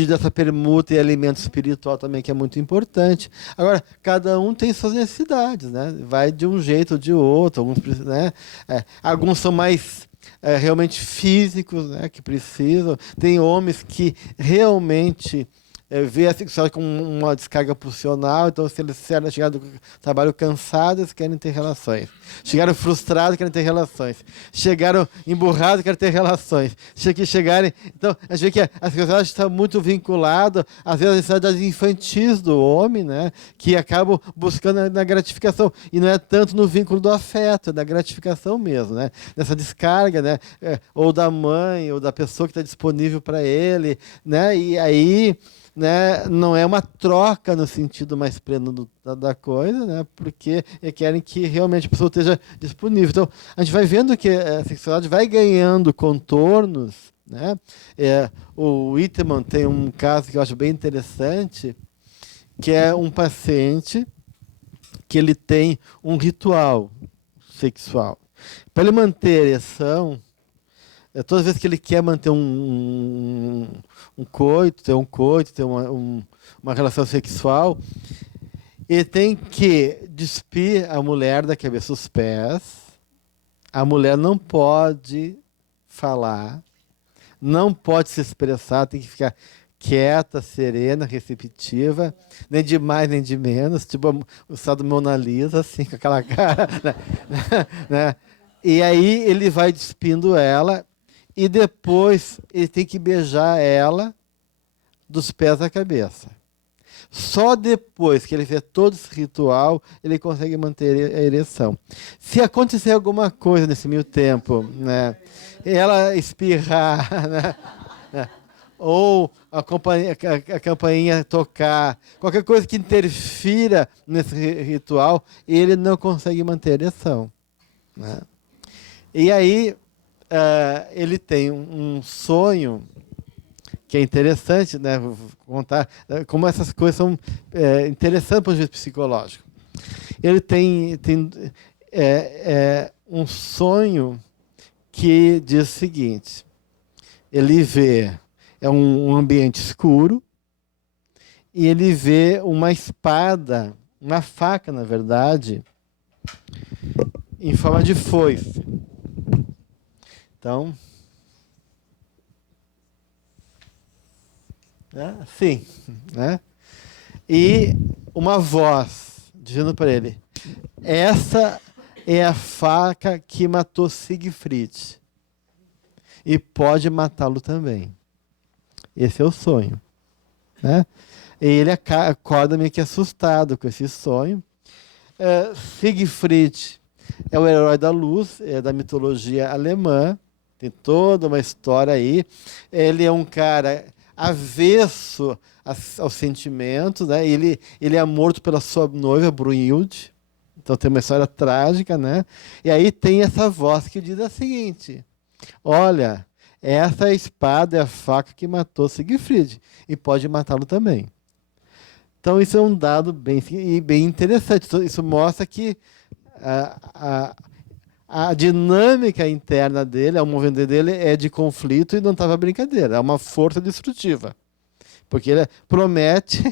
dessa permuta e alimento espiritual também, que é muito importante. Agora, cada um tem suas necessidades, né? Vai de um jeito ou de outro. Alguns, né? Alguns são mais realmente físicos, né? Que precisam. Tem homens que realmente vê a sexualidade como uma descarga pulsional, então se eles chegaram do trabalho cansados, eles querem ter relações. Chegaram frustrados, querem ter relações. Chegaram emburrados, querem ter relações. Então, a gente vê que a sexualidade está muito vinculada, às vezes, às necessidades infantis do homem, né, que acabam buscando na gratificação. E não é tanto no vínculo do afeto, é da gratificação mesmo, né, dessa descarga, né, ou da mãe, ou da pessoa que está disponível para ele, né, e aí... Né, não é uma troca no sentido mais pleno da coisa, né, porque querem que realmente a pessoa esteja disponível. Então, a gente vai vendo que a sexualidade vai ganhando contornos, né? O Whitman tem um caso que eu acho bem interessante, que é um paciente que ele tem um ritual sexual. Para ele manter a ereção, todas as vezes que ele quer manter um coito, ter uma relação sexual, ele tem que despir a mulher da cabeça aos pés. A mulher não pode falar, não pode se expressar, tem que ficar quieta, serena, receptiva, nem de mais nem de menos, tipo o estado Mona Lisa, assim, com aquela cara, né? E aí ele vai despindo ela e depois ele tem que beijar ela dos pés à cabeça. Só depois que ele fez todo esse ritual, ele consegue manter a ereção. Se acontecer alguma coisa nesse meio tempo, né, ela espirrar, né, ou a campainha tocar, qualquer coisa que interfira nesse ritual, ele não consegue manter a ereção. Né? E aí ele tem um sonho que é interessante, né, contar como essas coisas são interessantes para o jeito psicológico. Ele tem um sonho que diz o seguinte: ele vê um ambiente escuro e ele vê uma espada, uma faca, na verdade, em forma de foice. Então, sim, né? E uma voz dizendo para ele: essa é a faca que matou Siegfried e pode matá-lo também. Esse é o sonho, né? E ele acorda meio que assustado com esse sonho. Siegfried é o herói da luz, é da mitologia alemã, tem toda uma história aí. Ele é um cara avesso aos sentimentos, né? Ele é morto pela sua noiva, Brunhilde. Então tem uma história trágica, né? E aí tem essa voz que diz o seguinte: olha, essa espada é a faca que matou Siegfried e pode matá-lo também. Então isso é um dado bem interessante. Isso mostra que a dinâmica interna dele, o movimento dele é de conflito e não estava brincadeira. É uma força destrutiva. Porque ele promete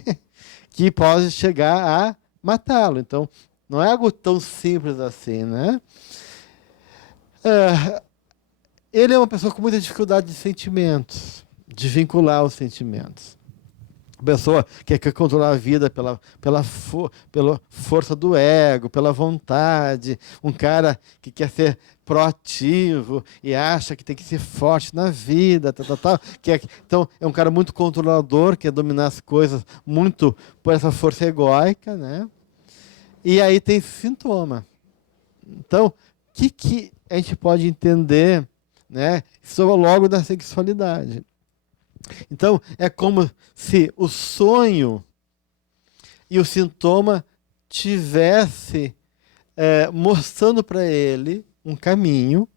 que pode chegar a matá-lo. Então, não é algo tão simples assim, né? Ele é uma pessoa com muita dificuldade de sentimentos, de vincular os sentimentos. Pessoa que quer controlar a vida pela força do ego, pela vontade. Um cara que quer ser proativo e acha que tem que ser forte na vida, tal. Então, é um cara muito controlador, quer dominar as coisas muito por essa força egóica, né? E aí tem esse sintoma. Então, o que a gente pode entender, né, sobre logo da sexualidade? Então, é como se o sonho e o sintoma tivesse mostrando para ele um caminho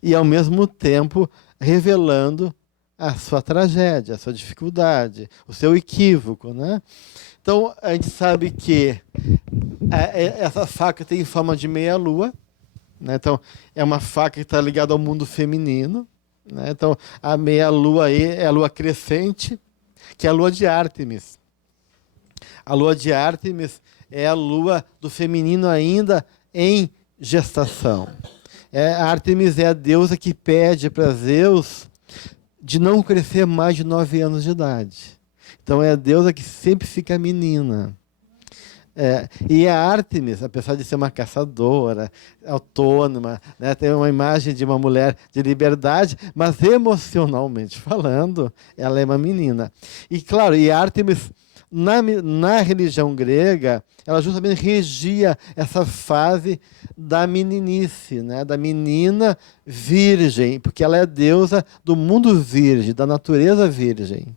e, ao mesmo tempo, revelando a sua tragédia, a sua dificuldade, o seu equívoco, né? Então, a gente sabe que essa faca tem forma de meia-lua, né? Então, é uma faca que está ligada ao mundo feminino. Né? Então, a meia-lua aí é a lua crescente, que é a lua de Ártemis. A lua de Ártemis é a lua do feminino ainda em gestação. Ártemis é a deusa que pede para Zeus de não crescer mais de 9 anos de idade. Então, é a deusa que sempre fica menina. E a Ártemis, apesar de ser uma caçadora, autônoma, né, tem uma imagem de uma mulher de liberdade, mas emocionalmente falando, ela é uma menina. E claro, Ártemis, na religião grega, ela justamente regia essa fase da meninice, né, da menina virgem, porque ela é a deusa do mundo virgem, da natureza virgem.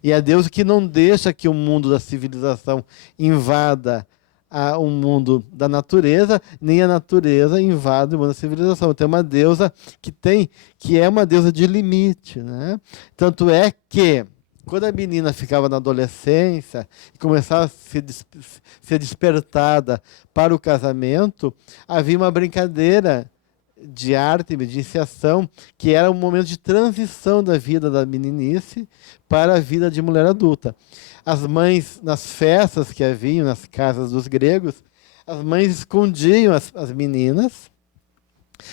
E é Deus que não deixa que o mundo da civilização invada o mundo da natureza, nem a natureza invada o mundo da civilização. Tem uma deusa que é uma deusa de limite, né? Tanto é que, quando a menina ficava na adolescência e começava a ser despertada para o casamento, havia uma brincadeira de Ártemis, de iniciação, que era um momento de transição da vida da meninice para a vida de mulher adulta. As mães, nas festas que haviam nas casas dos gregos, as mães escondiam as meninas,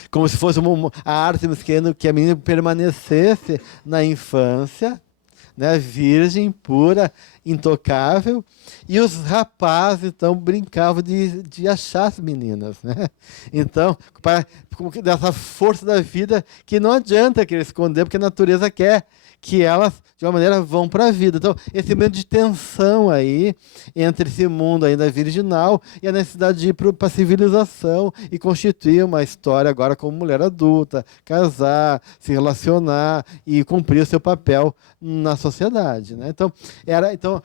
como se fosse a Ártemis querendo que a menina permanecesse na infância, né? Virgem, pura, intocável. E os rapazes, então, brincavam de achar as meninas, né? Então, dessa força da vida que não adianta querer esconder, porque a natureza quer que elas, de uma maneira, vão para a vida. Então, esse momento de tensão aí, entre esse mundo ainda virginal e a necessidade de ir para a civilização e constituir uma história agora como mulher adulta, casar, se relacionar e cumprir o seu papel na sociedade, né? Então,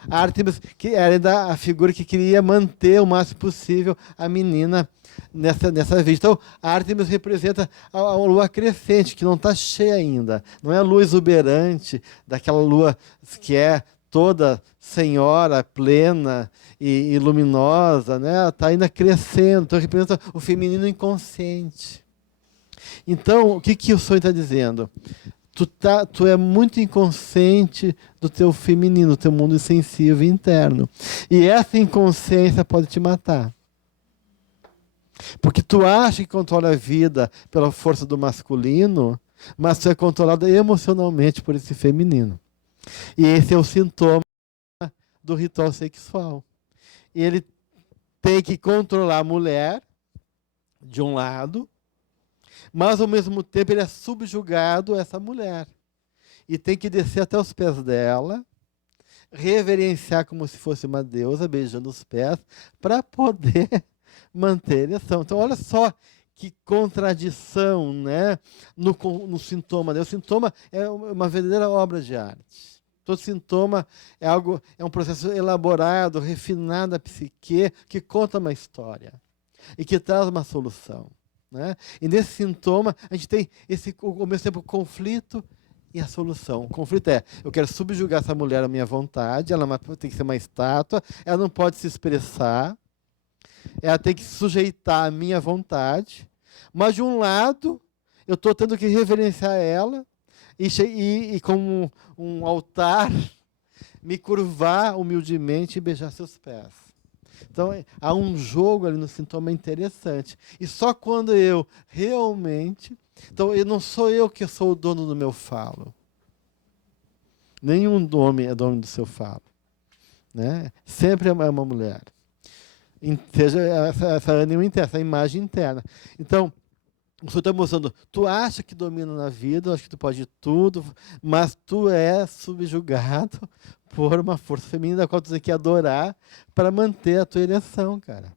a Ártemis que era ainda a figura que queria manter o máximo possível a menina nessa vida. Então, a Ártemis representa a lua crescente, que não está cheia ainda. Não é a lua exuberante daquela lua que é toda senhora, plena e luminosa, né? Está ainda crescendo. Então, representa o feminino inconsciente. Então, o que o sonho está dizendo? Tu é muito inconsciente do teu feminino, do teu mundo sensível interno. E essa inconsciência pode te matar. Porque tu acha que controla a vida pela força do masculino, mas tu é controlado emocionalmente por esse feminino. E esse é o sintoma do ritual sexual. Ele tem que controlar a mulher, de um lado, mas ao mesmo tempo ele é subjugado a essa mulher. E tem que descer até os pés dela, reverenciar como se fosse uma deusa, beijando os pés, para poder manter a ereção. Então, olha só que contradição, né, no sintoma. O sintoma é uma verdadeira obra de arte. Todo sintoma é um processo elaborado, refinado da psique, que conta uma história e que traz uma solução, né? E nesse sintoma, a gente tem ao mesmo tempo o conflito e a solução. O conflito é: eu quero subjugar essa mulher à minha vontade, ela tem que ser uma estátua, ela não pode se expressar, ela tem que se sujeitar à minha vontade, mas de um lado eu estou tendo que reverenciar ela e como um altar, me curvar humildemente e beijar seus pés. Então, há um jogo ali no sintoma interessante. E só quando eu realmente... Então, não sou eu que sou o dono do meu falo. Nenhum homem é dono do seu falo, né? Sempre é uma mulher. Seja essa ânima interna, essa imagem interna. Então, o senhor está mostrando, tu acha que domina na vida, acha que tu pode tudo, mas tu é subjugado por uma força feminina da qual tu tem que adorar para manter a tua ereção, cara.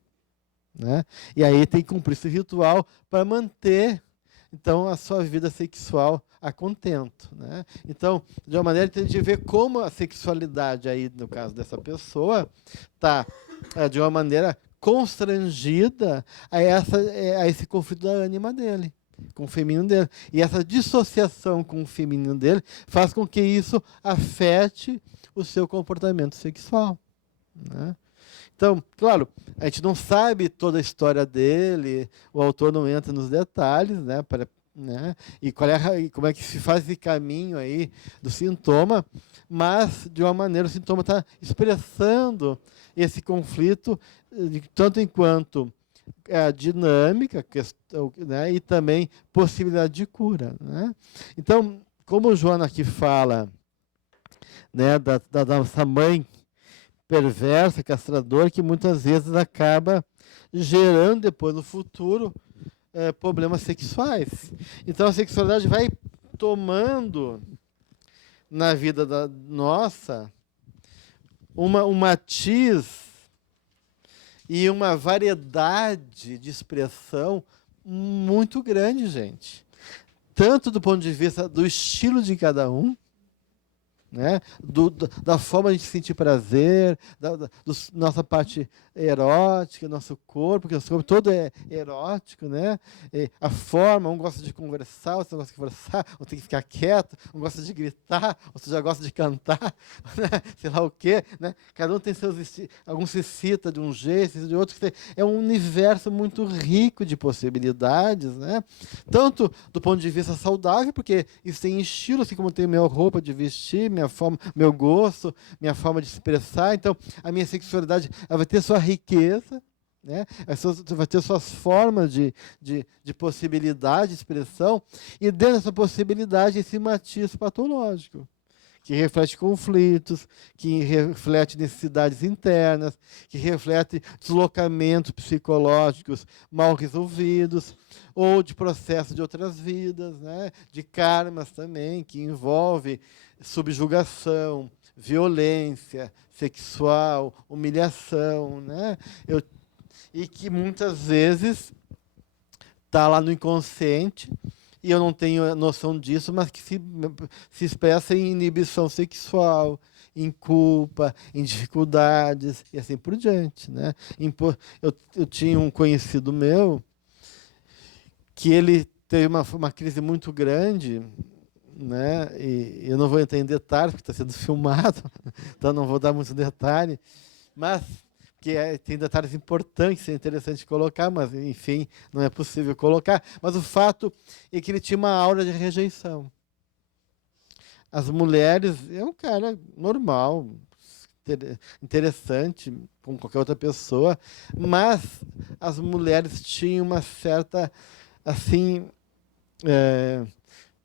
Né? E aí tem que cumprir esse ritual para manter, então, a sua vida sexual a contento. Né? Então, de uma maneira, tem de ver como a sexualidade aí, no caso dessa pessoa, está de uma maneira constrangida a esse conflito da ânima dele, com o feminino dele. E essa dissociação com o feminino dele faz com que isso afete o seu comportamento sexual. Né? Então, claro, a gente não sabe toda a história dele, o autor não entra nos detalhes, né, e como é que se faz esse caminho aí do sintoma, mas, de uma maneira, o sintoma está expressando esse conflito, tanto enquanto dinâmica, né, e também possibilidade de cura. Né? Então, como o Joana aqui fala, né, da nossa mãe perversa, castradora, que muitas vezes acaba gerando depois no futuro problemas sexuais. Então a sexualidade vai tomando na vida nossa um matiz e uma variedade de expressão muito grande, gente. Tanto do ponto de vista do estilo de cada um, né? Da forma de sentir prazer, da nossa parte erótica, nosso corpo, que o nosso corpo todo é erótico, né? A forma, um gosta de conversar, outro não gosta de conversar, outro tem que ficar quieto, um gosta de gritar, outro já gosta de cantar, né? Sei lá o quê, né? Cada um tem seus estilos, alguns se excita de um jeito, de outro. É um universo muito rico de possibilidades, né? Tanto do ponto de vista saudável, porque isso tem estilo, assim como tem minha roupa de vestir, minha forma, meu gosto, minha forma de expressar. Então, a minha sexualidade ela vai ter sua riqueza, né? Vai ter suas formas de possibilidade de expressão, e dentro dessa possibilidade, esse matiz patológico, que reflete conflitos, que reflete necessidades internas, que reflete deslocamentos psicológicos mal resolvidos, ou de processos de outras vidas, né? De karmas também, que envolve subjugação, violência sexual, humilhação, né? E que muitas vezes está lá no inconsciente, e eu não tenho noção disso, mas que se expressa em inibição sexual, em culpa, em dificuldades, e assim por diante, né? Eu tinha um conhecido meu que ele teve uma crise muito grande, né? E eu não vou entrar em detalhes, porque está sendo filmado, então não vou dar muito detalhe, mas tem detalhes importantes, é interessante colocar, mas, enfim, não é possível colocar. Mas o fato é que ele tinha uma aura de rejeição. As mulheres, é um cara normal, interessante, como qualquer outra pessoa, mas as mulheres tinham uma certa, assim,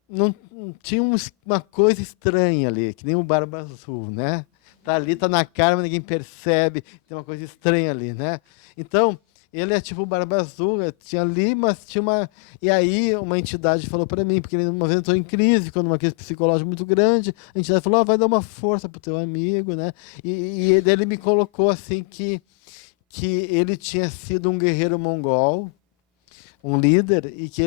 não tinha uma coisa estranha ali, que nem o Barba Azul, né? Tá ali, tá na cara, mas ninguém percebe, tem uma coisa estranha ali, né? Então, ele é tipo o Barba Azul, tinha ali, mas tinha uma... E aí uma entidade falou para mim, porque ele uma vez entrou em crise, quando uma crise psicológica muito grande, a entidade falou, vai dar uma força pro teu amigo, né? E ele me colocou assim que ele tinha sido um guerreiro mongol, um líder, e que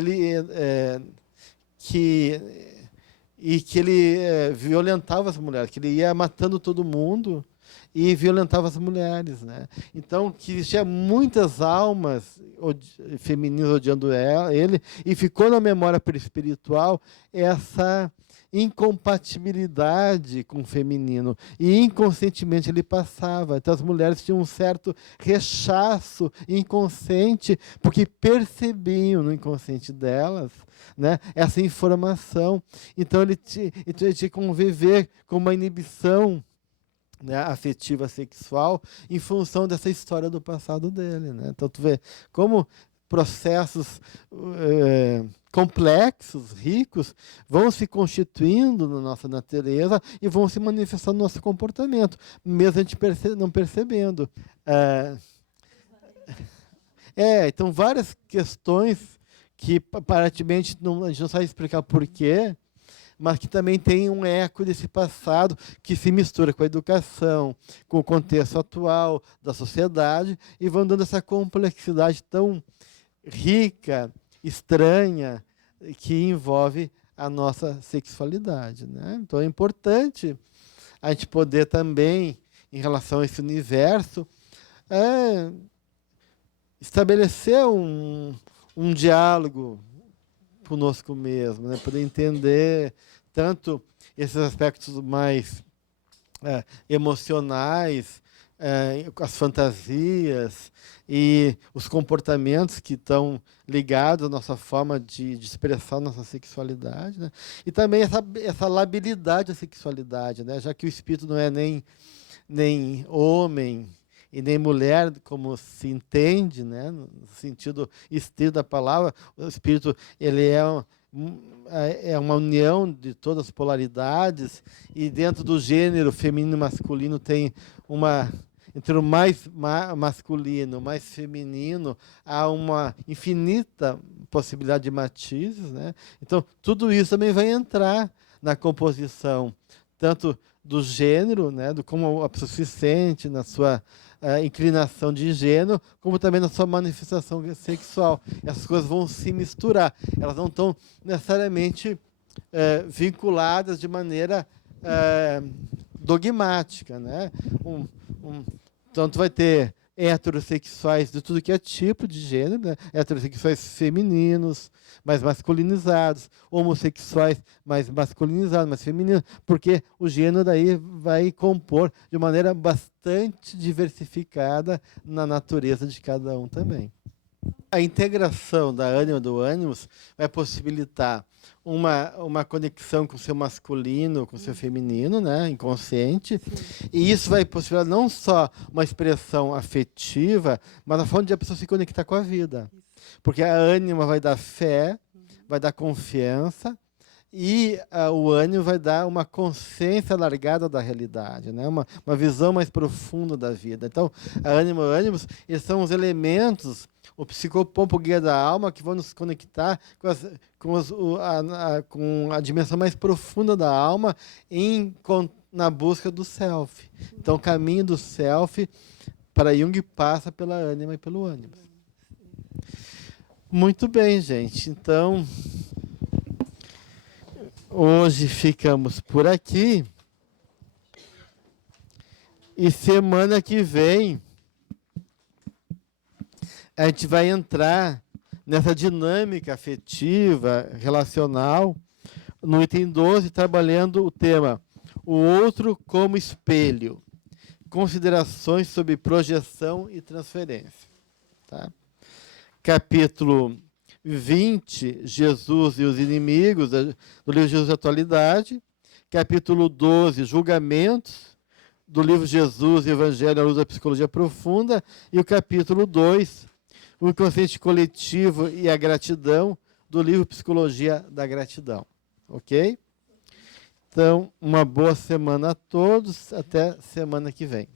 ele violentava as mulheres, que ele ia matando todo mundo e violentava as mulheres, né? Então, que existia muitas almas femininas odiando ele, e ficou na memória espiritual essa incompatibilidade com o feminino, e inconscientemente ele passava. Então, as mulheres tinham um certo rechaço inconsciente, porque percebiam no inconsciente delas, né, essa informação. Então ele tinha que conviver com uma inibição, né, afetiva sexual em função dessa história do passado dele, né? Então tu vê como processos complexos, ricos, vão se constituindo na nossa natureza e vão se manifestando no nosso comportamento, mesmo a gente não percebendo. Então várias questões que aparentemente a gente não sabe explicar porquê, mas que também tem um eco desse passado que se mistura com a educação, com o contexto atual da sociedade, e vão dando essa complexidade tão rica, estranha, que envolve a nossa sexualidade, né? Então é importante a gente poder também, em relação a esse universo, estabelecer um diálogo conosco mesmo, né? Poder entender tanto esses aspectos mais emocionais, as fantasias e os comportamentos que estão ligados à nossa forma de expressar nossa sexualidade, né? E também essa labilidade da sexualidade, né? Já que o espírito não é nem homem e nem mulher, como se entende, né, no sentido estrito da palavra. O espírito ele é uma união de todas as polaridades, e dentro do gênero feminino e masculino tem entre o mais masculino e o mais feminino, há uma infinita possibilidade de matizes, né? Então, tudo isso também vai entrar na composição, tanto do gênero, né, do como a pessoa se sente na sua inclinação de gênero, como também na sua manifestação sexual. Essas coisas vão se misturar, elas não estão necessariamente vinculadas de maneira dogmática, né? Então, tu vai ter heterossexuais de tudo que é tipo de gênero, né? Heterossexuais femininos, mais masculinizados, homossexuais mais masculinizados, mais femininos, porque o gênero daí vai compor de maneira bastante diversificada na natureza de cada um também. A integração da ânima do ânimos vai possibilitar uma conexão com o seu masculino, com o seu feminino, né, inconsciente. Sim. E isso vai possibilitar não só uma expressão afetiva, mas a forma de a pessoa se conectar com a vida. Porque a ânima vai dar fé, vai dar confiança, E o ânimo vai dar uma consciência alargada da realidade, né? Uma visão mais profunda da vida. Então, ânimos, eles são os elementos, o psicopompo guia da alma, que vão nos conectar com a dimensão mais profunda da alma na busca do self. Então, o caminho do self para Jung passa pela ânima e pelo ânimo. Muito bem, gente. Então, hoje ficamos por aqui. E semana que vem a gente vai entrar nessa dinâmica afetiva, relacional, no item 12, trabalhando o tema o outro como espelho. Considerações sobre projeção e transferência. Tá? Capítulo 20, Jesus e os inimigos, do livro Jesus Atualidade. Capítulo 12, julgamentos, do livro Jesus e Evangelho à luz da psicologia profunda. E o capítulo 2, o inconsciente coletivo e a gratidão, do livro Psicologia da Gratidão. Ok? Então, uma boa semana a todos. Até semana que vem.